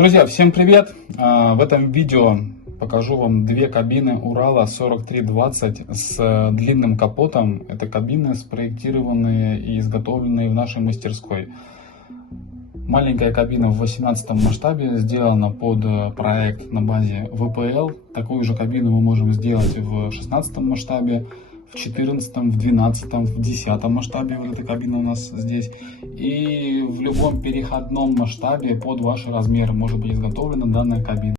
Друзья, всем привет! В этом видео покажу вам две кабины Урала 4320 с длинным капотом. Это кабины, спроектированные и изготовленные в нашей мастерской. Маленькая кабина в 18 масштабе, сделана под проект на базе ВПЛ. Такую же кабину мы можем сделать в 16 масштабе, в 14, в 12, в 10 масштабе. Вот эта кабина у нас здесь. И в любом переходном масштабе под ваши размеры может быть изготовлена данная кабина.